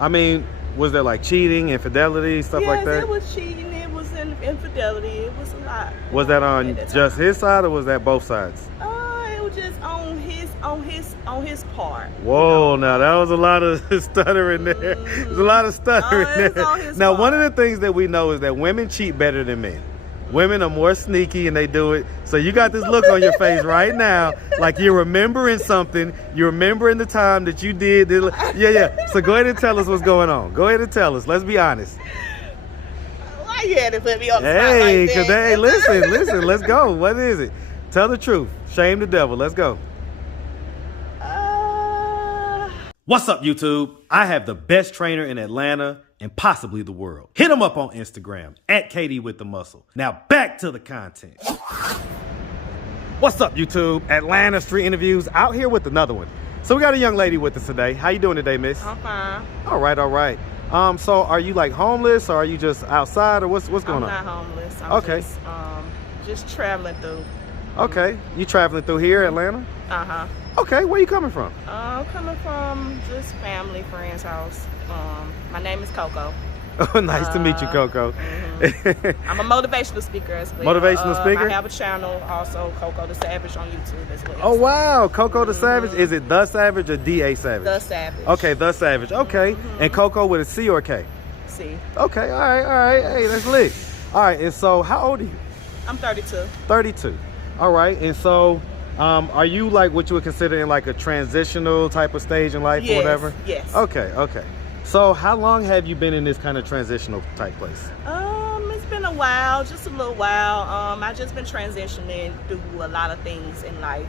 I mean, was there like cheating, infidelity, stuff like that? Yes, it was cheating. It was infidelity. It was a lot. Was that on just his side, or was that both sides? It was just on his part. Whoa, now that was a lot of stuttering there. There's a lot of stuttering there. Now, one of the things that we know is that women cheat better than men. Women are more sneaky and they do it. So you got this look on your face right now, like you're remembering something. You're remembering the time that you did. Yeah. So go ahead and tell us what's going on. Go ahead and tell us. Let's be honest. Why you had to put me on the spot like that? Hey, listen. Let's go. What is it? Tell the truth. Shame the devil. Let's go. What's up, YouTube? I have the best trainer in Atlanta and possibly the world. Hit him up on Instagram at Katie with the Muscle. Now back to the content. What's up, YouTube? Atlanta Street Interviews out here with another one. So we got a young lady with us today. How you doing today, miss? I'm fine. All right. So are you like homeless, or are you just outside, or what's going on? I'm not homeless. I'm just traveling through. Okay, you traveling through here, Atlanta? Okay, where you coming from? I'm coming from just family, friend's house. My name is Coco. Oh, nice to meet you, Coco. I'm a motivational speaker as well. Motivational speaker? I have a channel also, Coco the Savage, on YouTube as well. Oh, wow. Coco the Savage. Is it The Savage or D.A. Savage? The Savage. Okay, The Savage. Okay. And Coco with a C or a K? C. Okay, all right. Hey, that's lit. All right, and so how old are you? I'm 32. 32. All right, and so are you like what you would consider in like a transitional type of stage in life or whatever? Yes. Okay. So how long have you been in this kind of transitional type place? It's been a while, just a little while. I just been transitioning through a lot of things in life,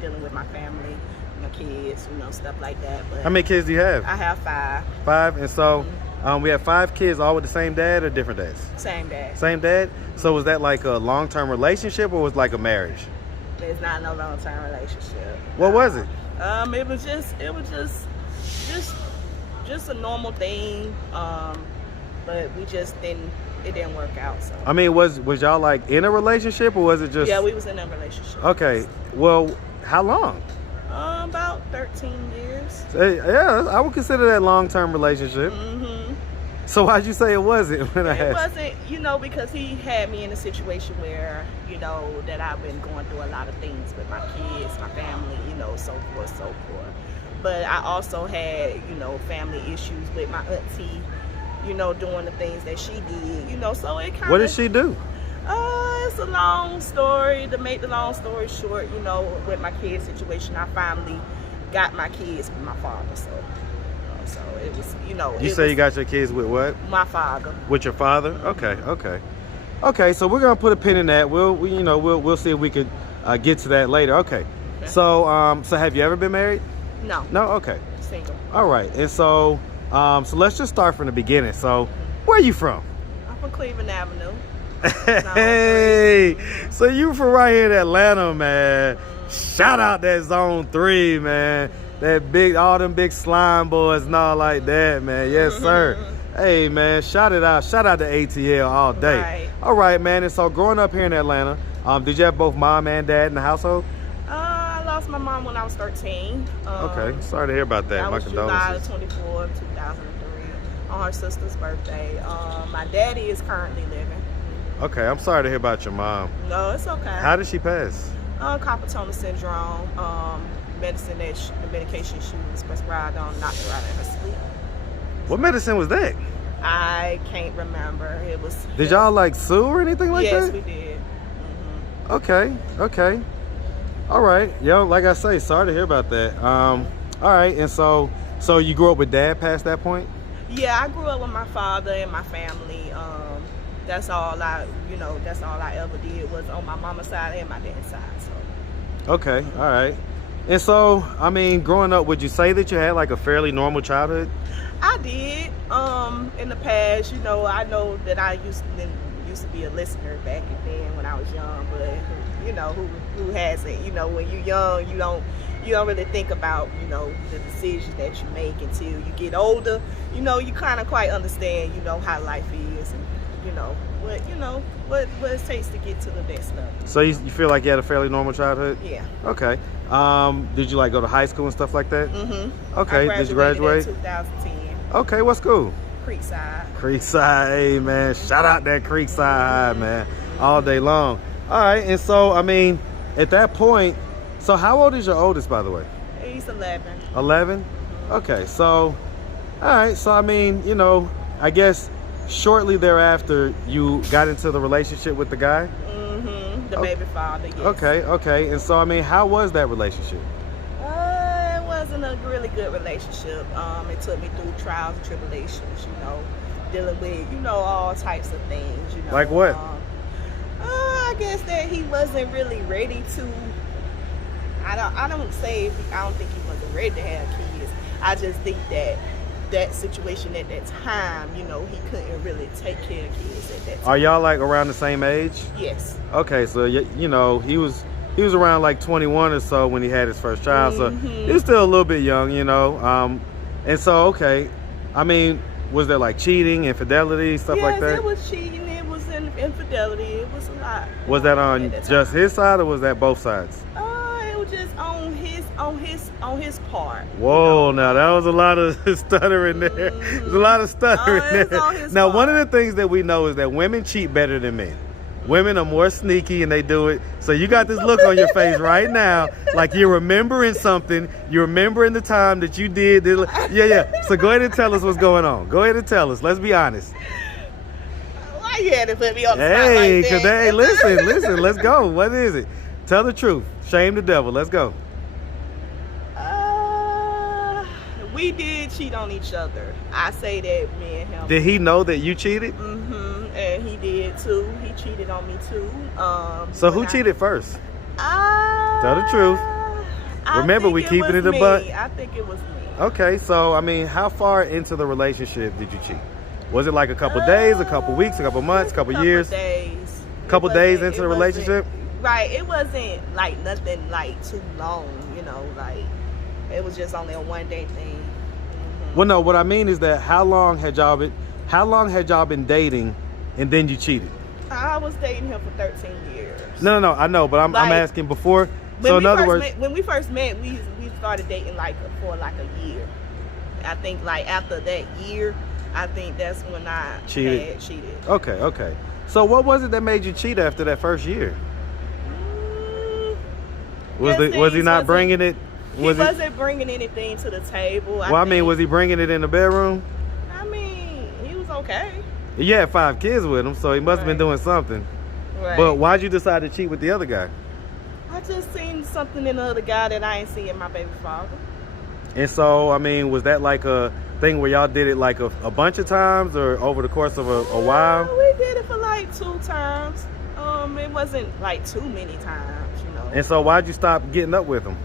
dealing with my family, my kids, stuff like that. But how many kids do you have? I have 5. 5, and so we have 5 kids, all with the same dad or different dads? Same dad. Same dad? So was that like a long-term relationship, or was it like a marriage? It's not no long-term relationship. What was it? It was just a normal thing. But it didn't work out. So I mean, was y'all like in a relationship, or was it just? Yeah, we was in a relationship. Okay. Well, how long? About 13 years. Yeah, I would consider that long-term relationship. So why'd you say it wasn't when I asked? It wasn't, because he had me in a situation where, that I've been going through a lot of things with my kids, my family, so forth. But I also had, family issues with my auntie, doing the things that she did, so it kind of... What did she do? It's a long story. To make the long story short, with my kids situation, I finally got my kids with my father, so it was, You say you got your kids with what? My father. With your father? Okay. So we're gonna put a pin in that. We'll see if we could get to that later. Okay. So have you ever been married? No. No. Okay. Single. All right. And so let's just start from the beginning. So where are you from? I'm from Cleveland Avenue. Hey, so you from right here in Atlanta, man. Shout out that Zone 3, man. All them big slime boys and all like that, man. Yes, sir. Hey, man, shout it out. Shout out to ATL all day. Right. All right, man. And so growing up here in Atlanta, did you have both mom and dad in the household? I lost my mom when I was 13. Okay, sorry to hear about that. My condolences. July 24, 2003, on her sister's birthday. My daddy is currently living. Okay, I'm sorry to hear about your mom. No, it's okay. How did she pass? Carpal tunnel syndrome. The medication she was prescribed on knocked her out in her sleep. What medicine was that? I can't remember. Did y'all like sue or anything like that? Yes, we did. Okay. All right. Yo, like I say, sorry to hear about that. All right. And so you grew up with dad past that point? Yeah, I grew up with my father and my family. That's all I ever did was on my mama's side and my dad's side. So. Okay. All right. And so, I mean, growing up, would you say that you had like a fairly normal childhood? I did. In the past, I know that I used to be a listener back then when I was young, but who hasn't? When you're young, you don't really think about the decisions that you make until you get older. You kind of quite understand how life is and what it takes to get to the next level. So you feel like you had a fairly normal childhood? Yeah. Okay. Did you like go to high school and stuff like that? Mm-hmm. Okay. Did you graduate? In 2010. Okay, what school? Creekside. Creekside, hey man, shout out that Creekside, man, all day long. All right, and so, I mean, at that point, so how old is your oldest, by the way? He's 11. 11? Okay, so, all right, so I mean, you know, I guess shortly thereafter, you got into the relationship with the guy? Mm-hmm, the baby father, yes. Okay, and so, I mean, how was that relationship? It wasn't a really good relationship. It took me through trials and tribulations, you know, dealing with, you know, all types of things, you know. Like what? I guess that he wasn't really ready to, I don't think he wasn't ready to have kids. I just think that situation at that time, you know, he couldn't really take care of kids at that time. Are y'all like around the same age? Yes. Okay, so you know, he was around like 21 or so when he had his first child, so he was still a little bit young, you know. And so, okay, I mean, was there like cheating, infidelity, stuff like that? Yes, it was cheating, it was infidelity, it was a lot. Was that on just his side or was that both sides? It was just on his part. Whoa, you know? Now that was a lot of stuttering there. There's a lot of stuttering there. Now, one of the things that we know is that women cheat better than men. Women are more sneaky and they do it. So you got this look on your face right now, like you're remembering something. You're remembering the time that you did. Yeah. So go ahead and tell us what's going on. Go ahead and tell us. Let's be honest. Why you had to put me on the spot like that? Hey, listen. Let's go. What is it? Tell the truth. Shame the devil. Let's go. We did cheat on each other. I say that me and him. Did he know that you cheated? Mm-hmm. And he did too. He cheated on me too. So who cheated first? Tell the truth. Remember, we keeping it a buck. I think it was me. Okay, so I mean, how far into the relationship did you cheat? Was it like a couple days, a couple weeks, a couple months, a couple years? Days. Couple days into the relationship? Right. It wasn't like nothing like too long, you know, like it was just only a 1 day thing. Mm-hmm. Well, no, what I mean is that how long had y'all been dating and then you cheated? I was dating him for 13 years. No, I know, but I'm asking before. So in other words, when we first met, we started dating for like a year. I think like after that year, I think that's when I had cheated. Okay. So what was it that made you cheat after that first year? Was he not bringing it? He wasn't bringing anything to the table. Well, I mean, was he bringing it in the bedroom? I mean, he was okay. You had 5 kids with him, so he must have been doing something. Right. But why'd you decide to cheat with the other guy? I just seen something in the other guy that I ain't seen in my baby father. And so, I mean, was that like a thing where y'all did it like a bunch of times or over the course of a while? We did it for like 2 times. It wasn't like too many times, you know. And so why'd you stop getting up with him?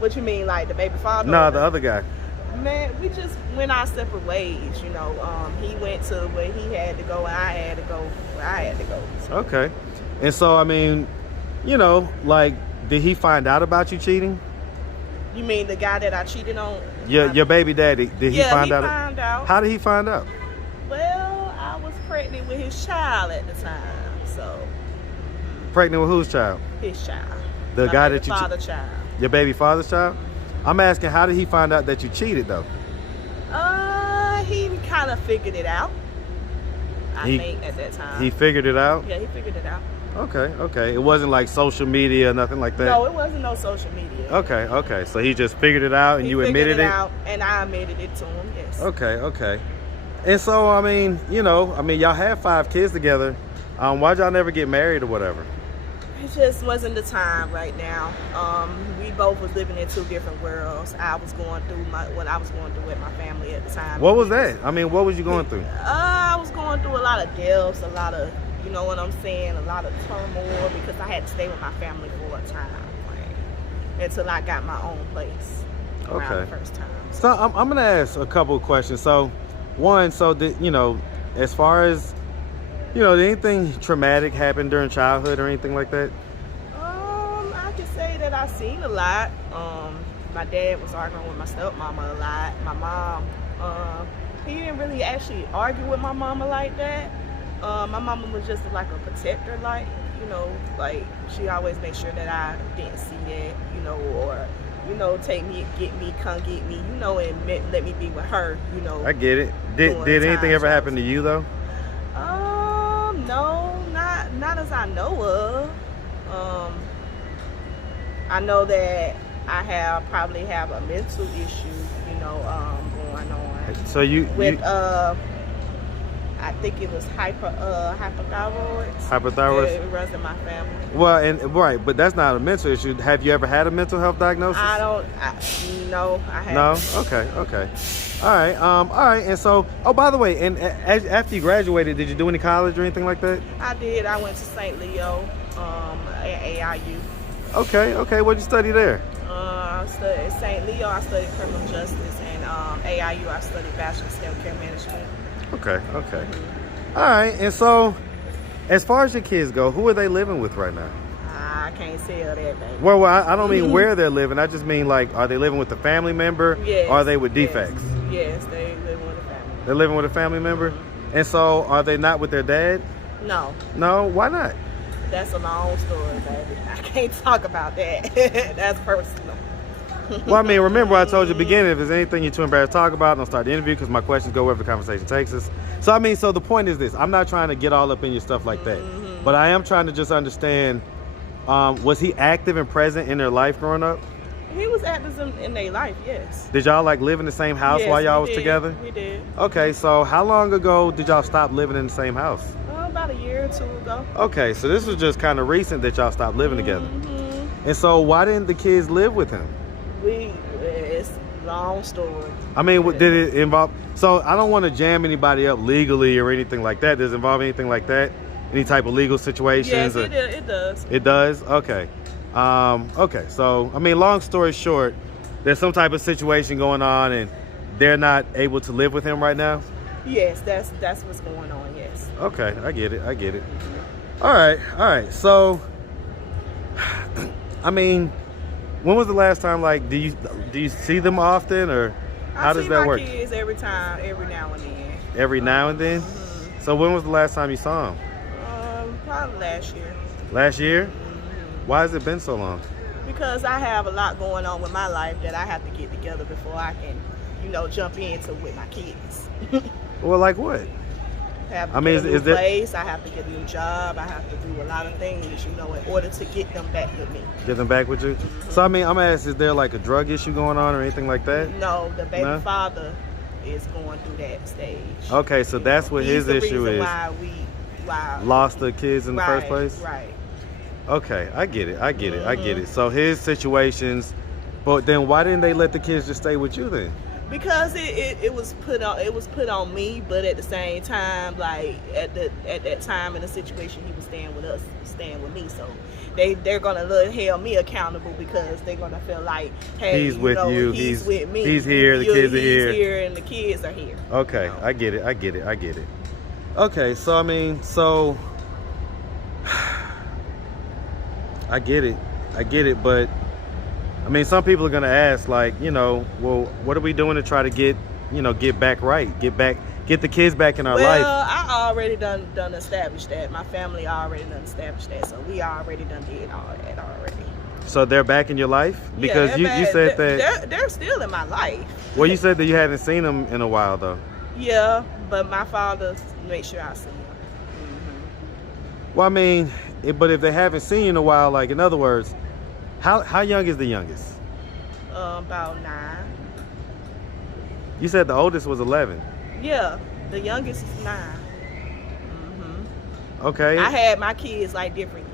What you mean, like the baby father? No, the other guy. Man, we just went our separate ways, you know. He went to where he had to go and I had to go where I had to go. So. Okay. And so, I mean, you know, like, did he find out about you cheating? You mean the guy that I cheated on? Your baby daddy, did he find out? Yeah, he found out. How did he find out? Well, I was pregnant with his child at the time, so. Pregnant with whose child? His child. The My guy baby that you father child. Your baby father's child? I'm asking, how did he find out that you cheated, though? He kind of figured it out. I think at that time. He figured it out? Yeah, he figured it out. Okay. It wasn't like social media or nothing like that? No, it wasn't no social media. Okay. So he just figured it out and you admitted it? Out, and I admitted it to him, yes. Okay. And so, I mean, you know, y'all had 5 kids together. Why'd y'all never get married or whatever? It just wasn't the time right now. We both was living in 2 different worlds. I was going through what I was going through with my family at the time. What was that? I mean, what was you going through? I was going through a lot of deaths, a lot of, you know what I'm saying, a lot of turmoil because I had to stay with my family for a time, like, until I got my own place around the first time. So I'm going to ask a couple of questions. So one, you know, as far as, you know, did anything traumatic happen during childhood or anything like that? I can say that I've seen a lot. My dad was arguing with my stepmama a lot. My mom, he didn't really actually argue with my mama like that. My mama was just like a protector, like, you know, like she always made sure that I didn't see it, you know, or, you know, take me, come get me, you know, and let me be with her, you know. I get it. Did anything ever happen to you though? No, not as I know of. I know that I probably have a mental issue, you know, going on. So you I think it was hypothyroid. Hypothyroid? Yeah, it runs in my family. Well, right, but that's not a mental issue. Have you ever had a mental health diagnosis? No, I haven't. No? Okay. All right. And so, oh, by the way, and after you graduated, did you do any college or anything like that? I did. I went to St. Leo, at AIU. Okay. What'd you study there? I studied at St. Leo. I studied criminal justice, and AIU. I studied bachelor's healthcare management. Okay. All right. And so, as far as your kids go, who are they living with right now? I can't tell that, baby. Well, I don't mean where they're living. I just mean, like, are they living with a family member? Yes. Or are they with defects? Yes, they live with a family. They're living with a family member? And so, are they not with their dad? No. No? Why not? That's a long story, baby. I can't talk about that. That's personal. Well, I mean, remember I told you at the beginning, if there's anything you're too embarrassed to talk about, don't start the interview because my questions go wherever the conversation takes us. So, I mean, so the point is this. I'm not trying to get all up in your stuff like that. But I am trying to just understand, was he active and present in their life growing up? He was active in their life, yes. Did y'all, like, live in the same house while y'all was together? We did. Okay, so how long ago did y'all stop living in the same house? About a year or two ago. Okay, so this was just kind of recent that y'all stopped living together. And so why didn't the kids live with him? It's a long story. I mean, did it involve, so I don't want to jam anybody up legally or anything like that. Does it involve anything like that? Any type of legal situations? Yes, it does. It does? Okay. Okay, so, I mean, long story short, there's some type of situation going on and they're not able to live with him right now? Yes, that's what's going on, yes. Okay, I get it. All right. So, I mean, when was the last time, like, do you see them often, or how does that work? I see my kids every now and then. Every now and then? So when was the last time you saw them? Probably last year. Last year? Why has it been so long? Because I have a lot going on with my life that I have to get together before I can, you know, jump into with my kids. Well, like what? I have to get a new place, I have to get a new job, I have to do a lot of things, you know, in order to get them back with me. Get them back with you? So, I mean, I'm gonna ask, is there like a drug issue going on or anything like that? No, the baby father is going through that stage. Okay, so that's what his issue is. Why lost the kids in the first place? Right. Okay, I get it. So his situations, but then why didn't they let the kids just stay with you then? Because it was put on me, but at the same time, like at that time in the situation, he was staying with me. So they're gonna held me accountable because they're gonna feel like, hey, he's with you, he's with me, he's here, the kids are here. He's here, and the kids are here. Okay, you know? I get it. Okay, so I mean, I get it, but I mean, some people are gonna ask, like, you know, well, what are we doing to try to get back right, get the kids back in our life? Well, I already done established that. My family already done established that, so we already done did all that already. So they're back in your life? Because you said that they're still in my life. Well, you said that you hadn't seen them in a while though. Yeah, but my father made sure I see them. Well, I mean, but if they haven't seen you in a while, like, in other words, how young is the youngest? About 9. You said the oldest was 11. Yeah, the youngest is 9. Okay. I had my kids like different,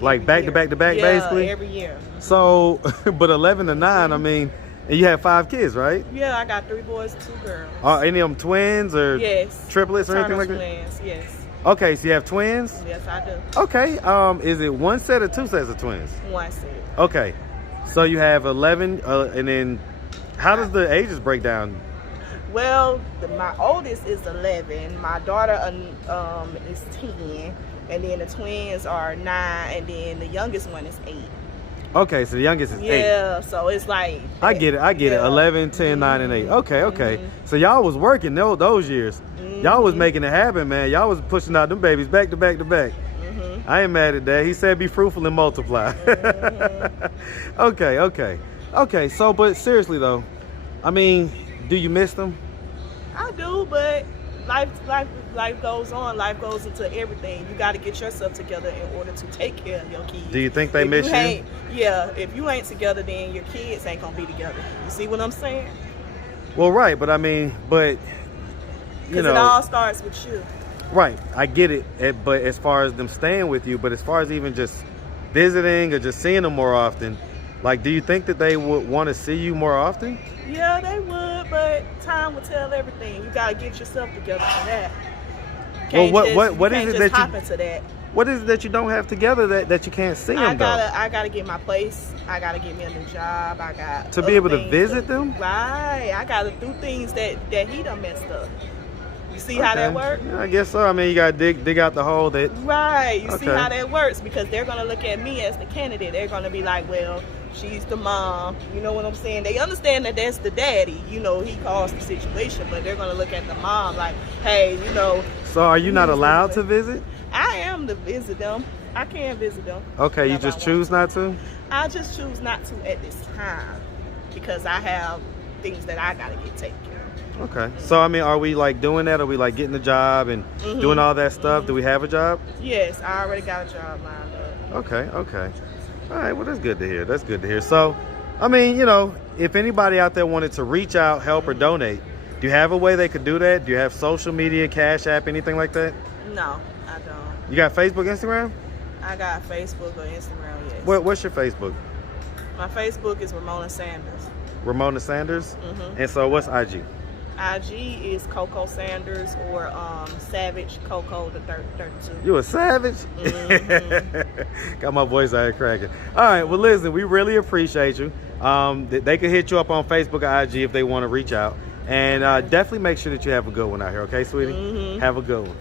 like back to back, basically. Every year. So, but 11 to 9, I mean, and you have 5 kids, right? Yeah, I got 3 boys, 2 girls. Are any of them twins or yes, triplets or anything like that? Twins, yes. Okay, so you have twins? Yes, I do. Okay, is it 1 set or 2 sets of twins? 1 set. Okay, so you have 11, and then how does the ages break down? Well, my oldest is 11, my daughter is 10, and then the twins are 9, and then the youngest one is 8. Okay, so the youngest is 8. Yeah, so it's like... I get it. 11, 10, 9, and 8. Okay. So y'all was working those years. Y'all was making it happen, man. Y'all was pushing out them babies back to back to back. I ain't mad at that. He said be fruitful and multiply. Okay. Okay, so but seriously though, I mean, do you miss them? I do, but life goes on. Life goes into everything. You got to get yourself together in order to take care of your kids. Do you think they miss you? Yeah, if you ain't together, then your kids ain't gonna be together. You see what I'm saying? Well, right, but I mean, but you know, it all starts with you. Right, I get it. But as far as them staying with you, but as far as even just visiting or just seeing them more often, like, do you think that they would want to see you more often? Yeah, they would, but time will tell everything. You gotta get yourself together for that. Well, what is it that hop into that? What is it that you don't have together that you can't see them? I gotta get my place. I gotta get me a new job. I got to be able to visit them. Right. I gotta do things that he done messed up. You see how that works? Yeah, I guess so. I mean, you gotta dig out the hole that. Right. You see how that works, because they're gonna look at me as the candidate. They're gonna be like, well, she's the mom. You know what I'm saying? They understand that that's the daddy. You know, he caused the situation, but they're gonna look at the mom like, hey, you know. So are you not allowed to visit? I am to visit them. I can visit them. Okay, you just choose not to? I just choose not to at this time because I have things that I gotta get taken care of. Okay. So I mean, are we like doing that? Are we like getting a job and doing all that stuff? Do we have a job? Yes, I already got a job lined up. Okay. All right, well, that's good to hear. That's good to hear. So, I mean, you know, if anybody out there wanted to reach out, help, or donate, do you have a way they could do that? Do you have social media, Cash App, anything like that? No, I don't. You got Facebook, Instagram? I got Facebook or Instagram, yes. What's your Facebook? My Facebook is Ramona Sanders. Ramona Sanders? And so what's IG? IG is Coco Sanders or Savage Coco the 32. You a savage? Got my voice out here cracking. All right, well listen, we really appreciate you. They can hit you up on Facebook or IG if they want to reach out. And definitely make sure that you have a good one out here, okay, sweetie? Have a good one.